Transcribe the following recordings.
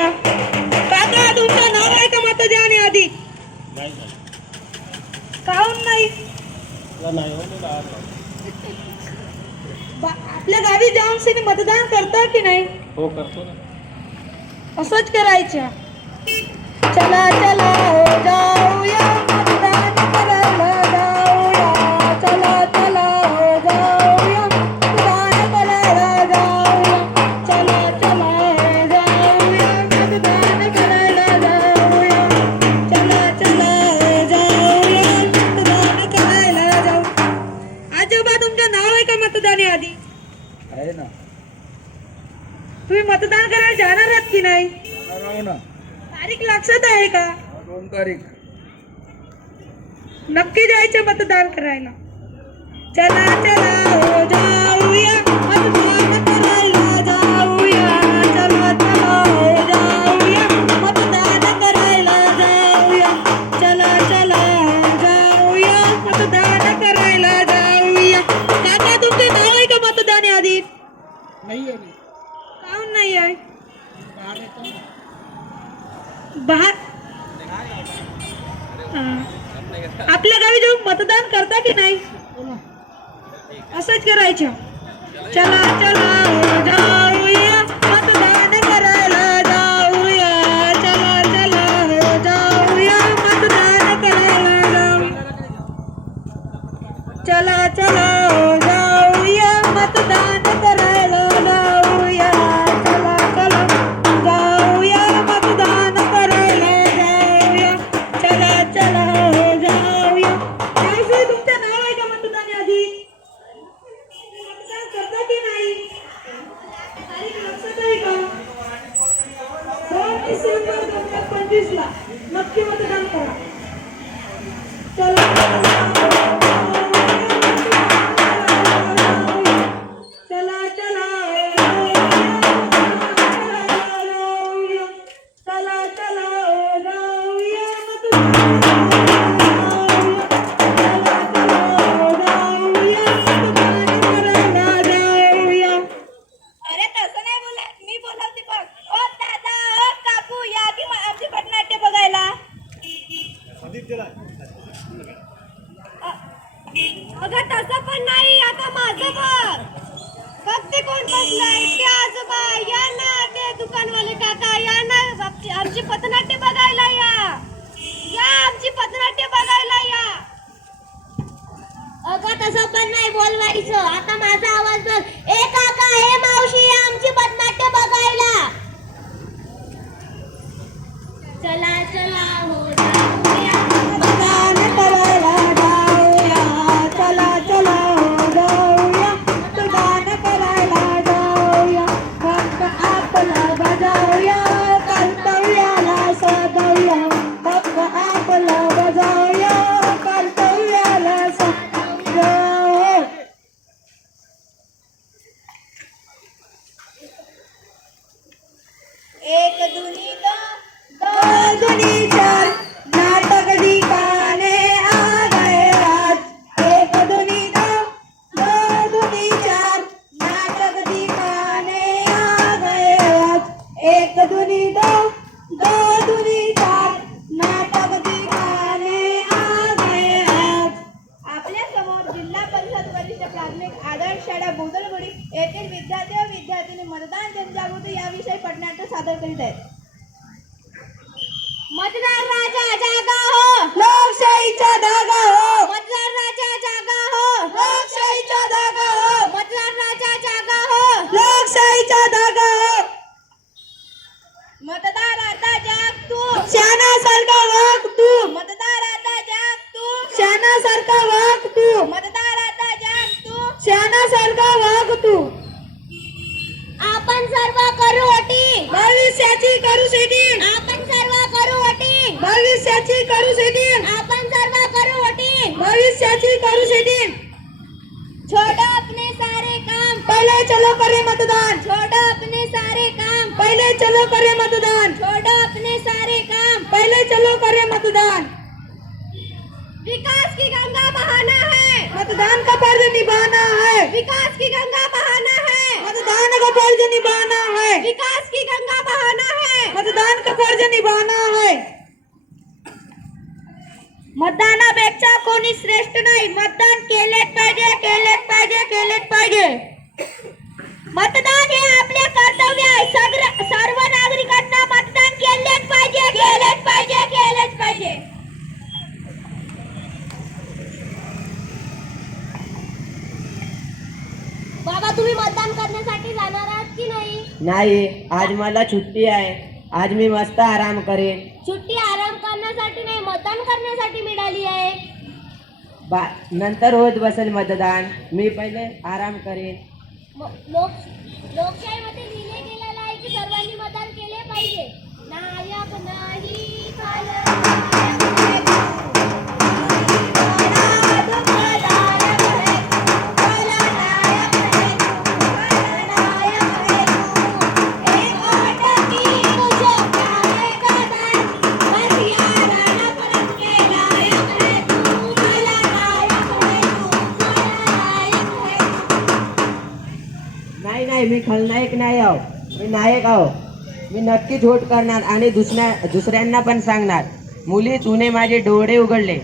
काका तुमचं नाव आहे का मतदान आणि आधी? काहून नाही? आपल्या गावी जाऊन सिने मतदान करता की नाही? हो करतो ना. असंच करायचं. चला चला हो जाऊया. आहे ना. तुम्ही मतदान करायला जाणार आहात की नाही? तारीख लक्षात आहे का? दोन तारीख. नक्की जायचे मतदान करायला. चला चला हो जाऊया. की नाही? असंच करायचं. चला चला. মতো দাম করা চলো sintonía. आपण सर्व करू अटी भविष्याची करू शेती आपण सर्व करू अटी भविष्याची करू शेती आपण सर्व करू अटी भविष्याची करू शेती छोटा अपने सारे काम. पहिले चलो करे मतदान. छोटा अपने सारे काम. पहिले चलो करे मतदान. छोटा अपने सारे काम. पहिले चलो करे मतदान. विकास की गंगा बहाना है। मतदान का फर्ज निभाना है? विकास की गंगा बहाना है। मतदान का फर्ज निभाना है। विकास की गंगा बहाना है। मतदान का फर्ज निभाना है। मतदानापेक्षा कोणी श्रेष्ठ नाही. मतदान केले पाहिजे केले पाहिजे केले पाहिजे. नाही आज मला सुट्टी आहे. आज मी मस्त आराम करेन. सुट्टी आराम करण्यासाठी नाही मतदान करण्यासाठी मिळाली आहे. बा नंतर होत बसेल मतदान. मी पहिले आराम करेन. म- लोक लोकशाहीमध्ये लिहिले गेलेलं आहे की सर्वांनी मतदान केले पाहिजे. नाही नाही नाही मी खलनायक नाही आहो. मी नायक आहो. मी नक्कीच होट करणार आणि दुसऱ्या दुसऱ्यांना पण सांगणार. मुली तुने माझे डोळे उघडले.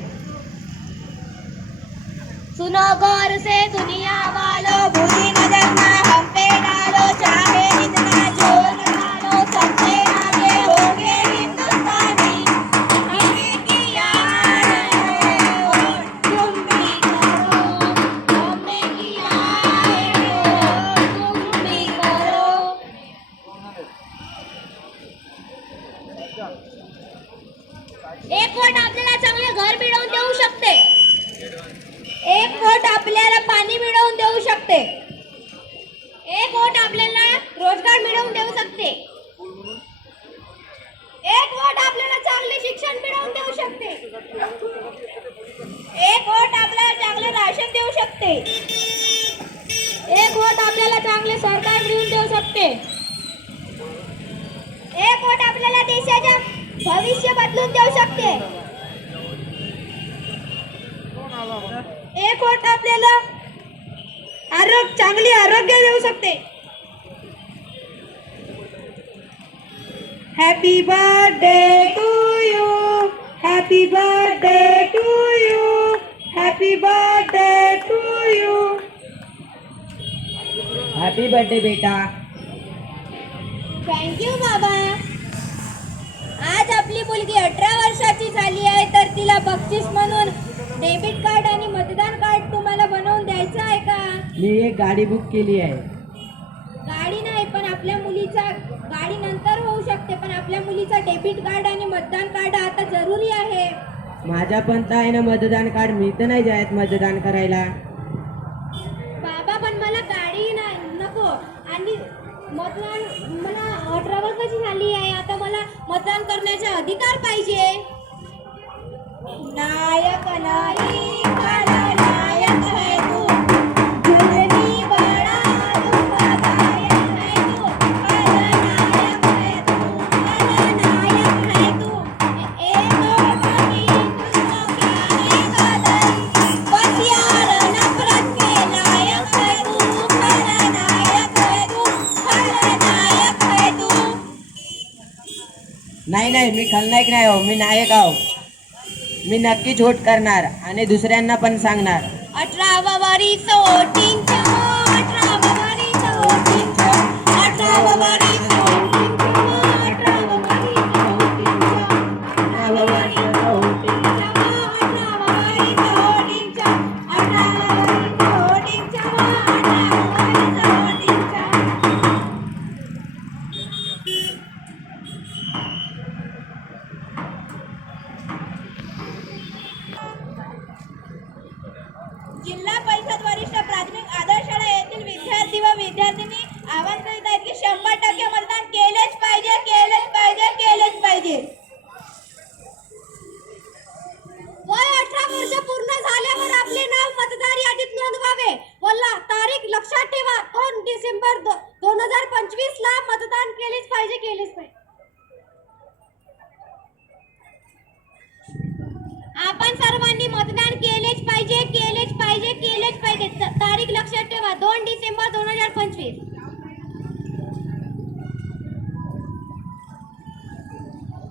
सुनो गौर से दुनिया वालों भूली नजर ना हम. एक आपल्याला देशाच्या भविष्य बदलून देऊ शकते. एक वोट आपल्याला आरोग्य चांगली आरोग्य देऊ शकते. Happy birthday to you happy birthday to you happy birthday to you happy birthday बेटा. थँक्यू बाबा. आज आपली मुलगी अठरा वर्षाची झाली आहे तर तिला बक्षीस म्हणून डेबिट कार्ड आणि मतदान कार्ड तुम्हाला बनवून द्यायचं आहे का? मी एक गाडी बुक केली आहे. गाडी नाही पण आपल्या मुलीचा गाडी नंतर होऊ शकते पण आपल्या मुलीचा डेबिट कार्ड आणि मतदान कार्ड आता जरुरी आहे. माझा पण तर आहे ना मतदान कार्ड मी तर नाही जायत मतदान करायला. बाबा पण मला गाडी नाही नको. आणि मतदान मला अठरा वर्षाची झाली आहे. आता मला मतदान करण्याचे अधिकार पाहिजे. नायक नाही नाही मी खलनायक नाही आहो मी नायक आहो. मी नक्की झोट करणार आणि दुसऱ्यांना पण सांगणार. अठरा वारी सोटी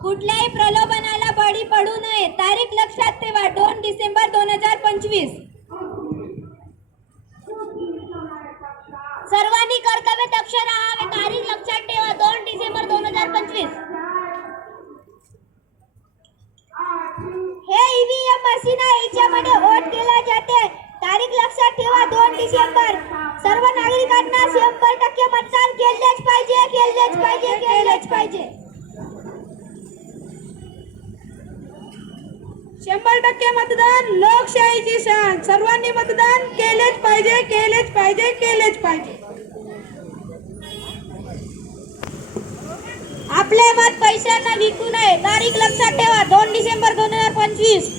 कुठल्याही प्रलोभनाला बळी पडू नये. तारीख लक्षात ठेवा. दोन डिसेंबर दोन हजार पंचवीस. सर्वांनी कर्तव्य दक्ष राहावे तारीख लक्षात ठेवा. दोन डिसेंबर दोन हजार पंचवीस. हे ईव्हीएम मशीन आहे. याच्यामध्ये वोट केला जाते. तारीख लक्षात ठेवा. दोन डिसेंबर. सर्व नागरिकांना शंभर टक्के मतदान केलेच पाहिजे केलेच पाहिजे केलेच पाहिजे. शंभर टक्के मतदान लोकशाहीची शान. सर्वांनी मतदान केलेच पाहिजे केलेच पाहिजे केलेच पाहिजे. आपले मत पैशांना विकू नये. तारीख लक्षात ठेवा. दोन डिसेंबर दोन हजार पंचवीस.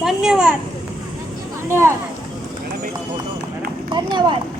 धन्यवाद. धन्यवाद. धन्यवाद.